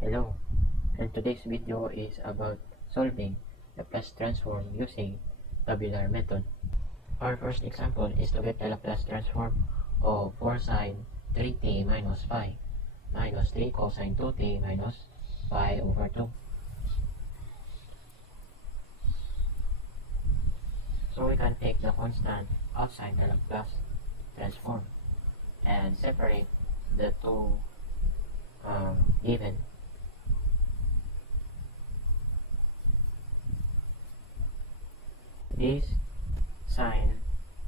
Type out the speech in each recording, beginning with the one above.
Hello, and today's video is about solving the Laplace transform using tabular method. Our first example is to get the Laplace transform of 4 sine 3t minus phi minus 3 cosine 2t minus pi over 2. So we can take the constant outside the Laplace transform and separate the two given. This sign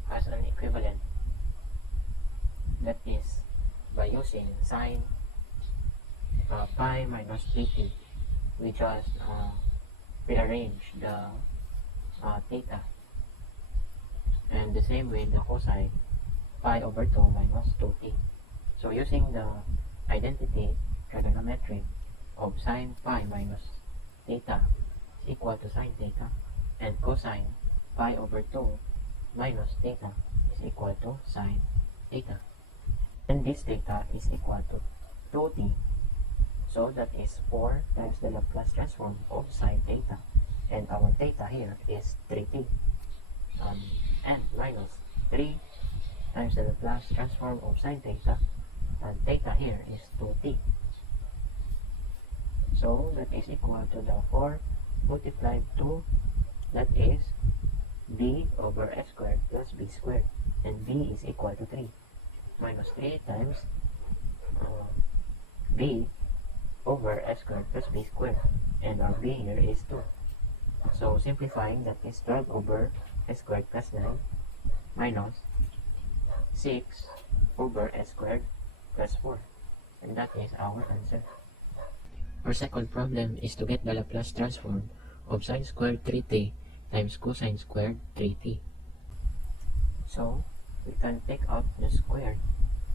has an equivalent, that is by using sine pi minus 3t. We just rearrange the theta, and the same with the cosine pi over 2 minus 2t. So using the identity trigonometry of sine pi minus theta is equal to sine theta, and cosine pi over 2 minus theta is equal to sine theta. And this theta is equal to 2t. So that is 4 times the Laplace transform of sine theta. And our theta here is 3t. And minus 3 times the Laplace transform of sine theta. And theta here is 2t. So that is equal to the 4 multiplied 2, that is b over s squared plus b squared, and b is equal to 3 minus 3 times b over s squared plus b squared, and our b here is 2. So simplifying, that is 12 over s squared plus 9 minus 6 over s squared plus 4, and that is our answer. Our second problem is to get the Laplace transform of sine squared 3t times cosine squared 3t. So we can take out the squared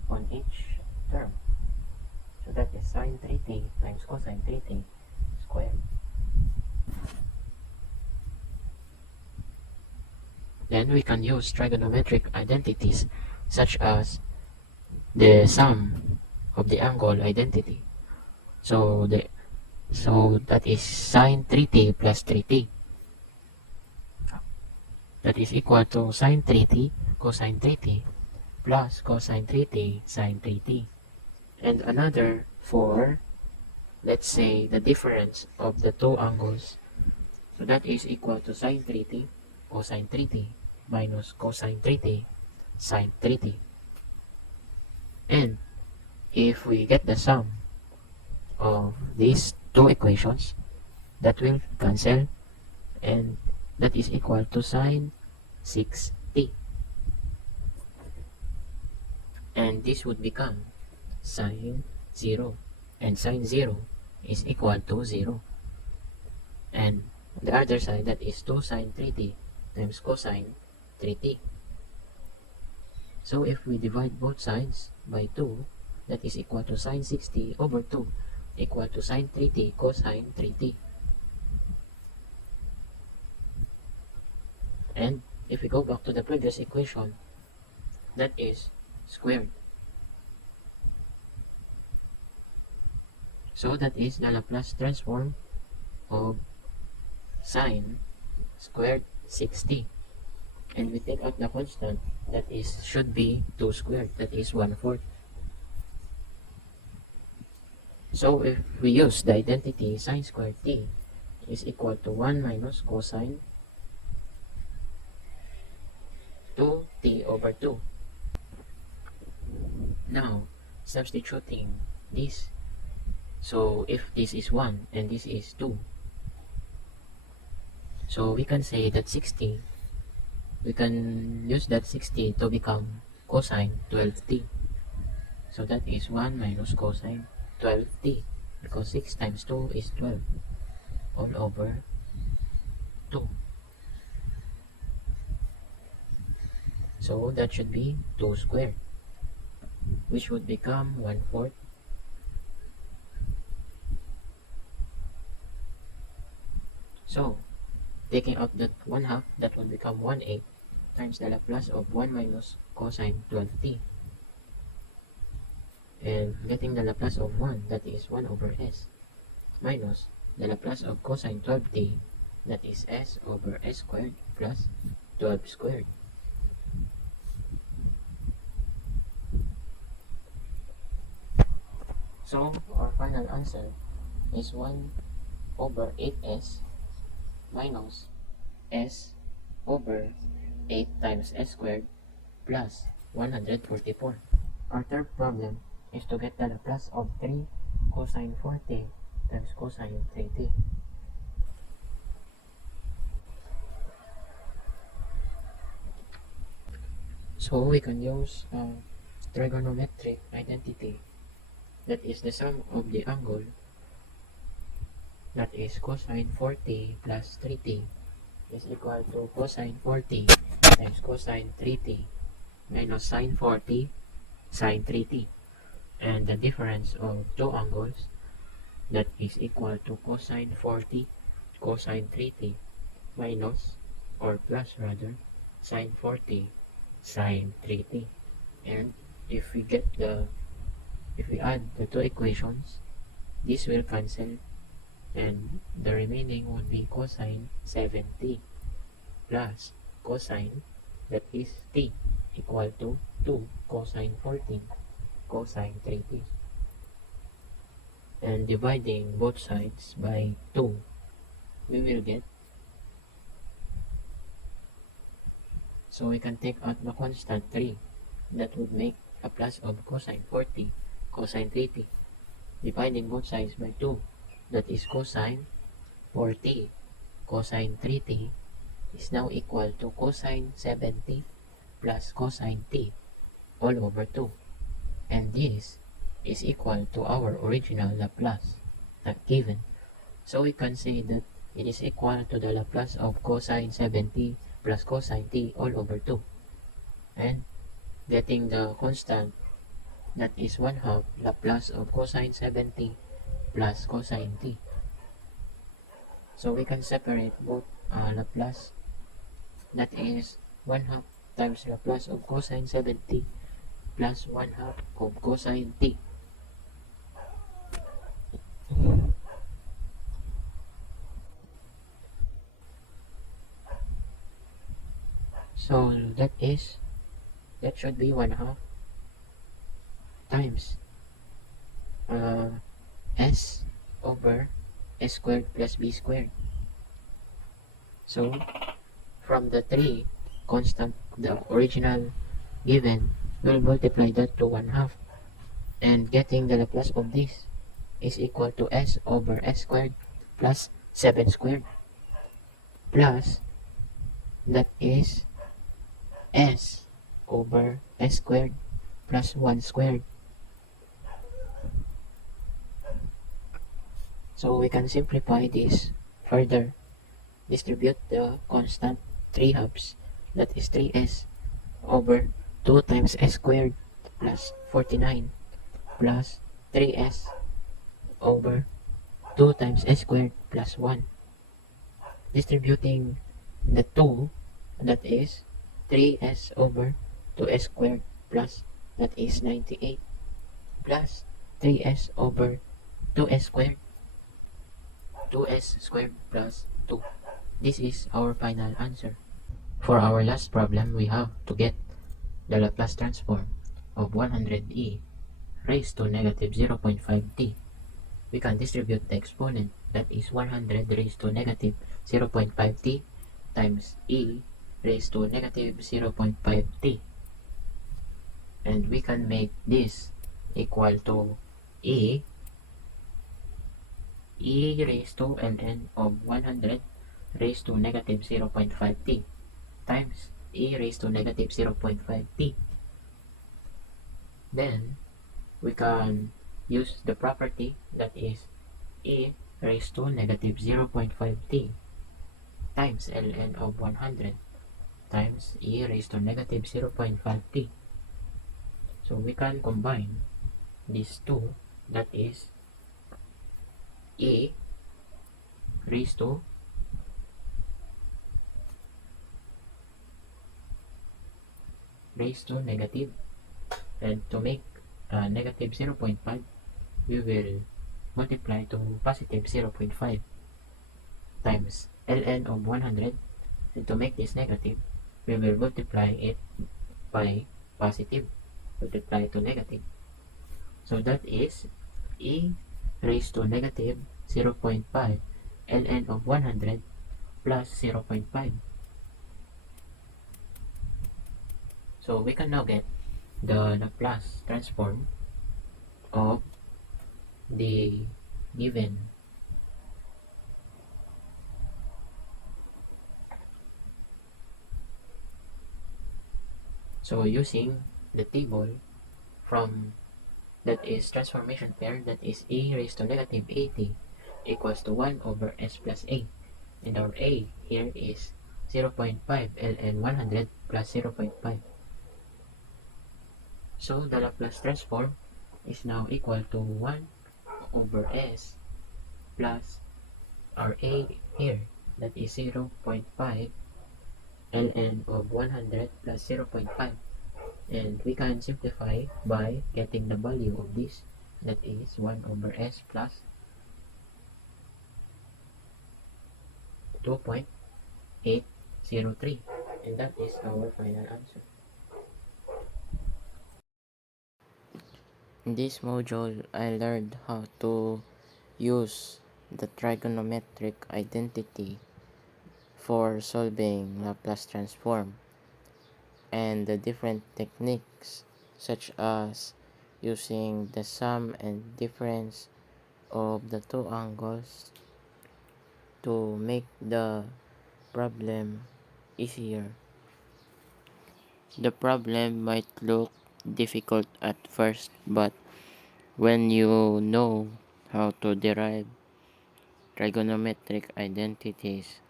on each term. So that is sine 3t times cosine 3t squared. Then we can use trigonometric identities such as the sum of the angle identity. So that is sine 3t plus 3t. That is equal to sine 3t cosine 3t plus cosine 3t sine 3t. And another for, let's say, the difference of the two angles. So that is equal to sine 3t cosine 3t minus cosine 3t sine 3t. And if we get the sum of these two equations, that will cancel, and that is equal to sine 6t. And this would become sine 0, and sine 0 is equal to 0. And on the other side, that is 2 sine 3t times cosine 3t. So if we divide both sides by 2, that is equal to sine 60 over 2 equal to sine 3t cosine 3t. And if we go back to the previous equation, that is squared. So that is the Laplace transform of sine squared 60. And we take out the constant, that is should be 2 squared, that is 1/4. So if we use the identity sine squared t is equal to 1 minus cosine 2t over 2. Now substituting this, so if this is 1 and this is 2, so we can say that 60, we can use that 60 to become cosine 12t. So that is 1 minus cosine 12t, because 6 times 2 is 12 all over 2. So that should be 2 squared, which would become 1/4. So taking out that 1/2, that would become 1/8 times the Laplace of 1 minus cosine 12t. And getting the Laplace of 1, that is 1 over s. minus the Laplace of cosine 12t, that is s over s squared plus 12 squared. So our final answer is 1 over 8s minus s over 8 times s squared plus 144. Our third problem is to get the Laplace of 3 cosine 4t times cosine 3t. So we can use trigonometric identity, that is the sum of the angle, that is cosine 4t plus 3t is equal to cosine 4t times cosine 3t minus sine 4t sine 3t, and the difference of two angles, that is equal to cosine 4t cosine 3t minus, or plus rather, sine 4t sine 3t. And if we add the two equations, this will cancel, and the remaining would be cosine 7t plus cosine, that is t, equal to 2 cosine 14 cosine 3t. And dividing both sides by 2, we will get, so we can take out the constant 3, that would make a plus of cosine 40 cosine 3t. Dividing both sides by 2, that is cosine 4t cosine 3t is now equal to cosine 7t plus cosine t all over 2. And this is equal to our original Laplace given. So we can say that it is equal to the Laplace of cosine 7t plus cosine t all over 2. And getting the constant, that is 1/2 Laplace of cosine 7t plus cosine t. So we can separate both Laplace, that is 1/2 times Laplace of cosine 7t plus 1/2 of cosine t. So that should be 1/2 times s over s squared plus b squared. So from the 3 constant, the original given, we'll multiply that to 1/2, and getting the Laplace of this is equal to s over s squared plus 7 squared plus, that is s over s squared plus 1 squared. So we can simplify this further. Distribute the constant 3/2, that is 3s over 2 times s squared plus 49 plus 3s over 2 times s squared plus 1. Distributing the 2, that is 3s over 2s squared plus, that is 98, plus 3s over 2s squared, 2s squared plus 2. This is our final answer. For our last problem, we have to get the Laplace transform of 100e raised to negative 0.5t. We can distribute the exponent, that is 100 raised to negative 0.5t times e raised to negative 0.5t. And we can make this equal to e raised to ln of 100 raised to negative 0.5t times e raised to negative 0.5t. Then we can use the property, that is e raised to negative 0.5t times ln of 100 times e raised to negative 0.5t. So we can combine these two, that is e raised to negative, and to make negative 0.5, we will multiply to positive 0.5 times ln of 100. And to make this negative, we will multiply it by positive, multiply to negative. So that is e raised to negative 0.5 ln of 100 plus 0.5. So we can now get the Laplace transform of the given. So using the table from that is transformation pair, that is e raised to negative 80 equals to 1 over s plus a. And our a here is 0.5 ln 100 plus 0.5. So the Laplace transform is now equal to 1 over s plus our a here, that is 0.5 ln of 100 plus 0.5. And we can simplify by getting the value of this, that is 1 over s plus 2.803, and that is our final answer. In this module, I learned how to use the trigonometric identity for solving Laplace transform and the different techniques such as using the sum and difference of the two angles to make the problem easier. The problem might look difficult at first, but when you know how to derive trigonometric identities,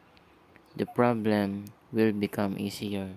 the problem will become easier.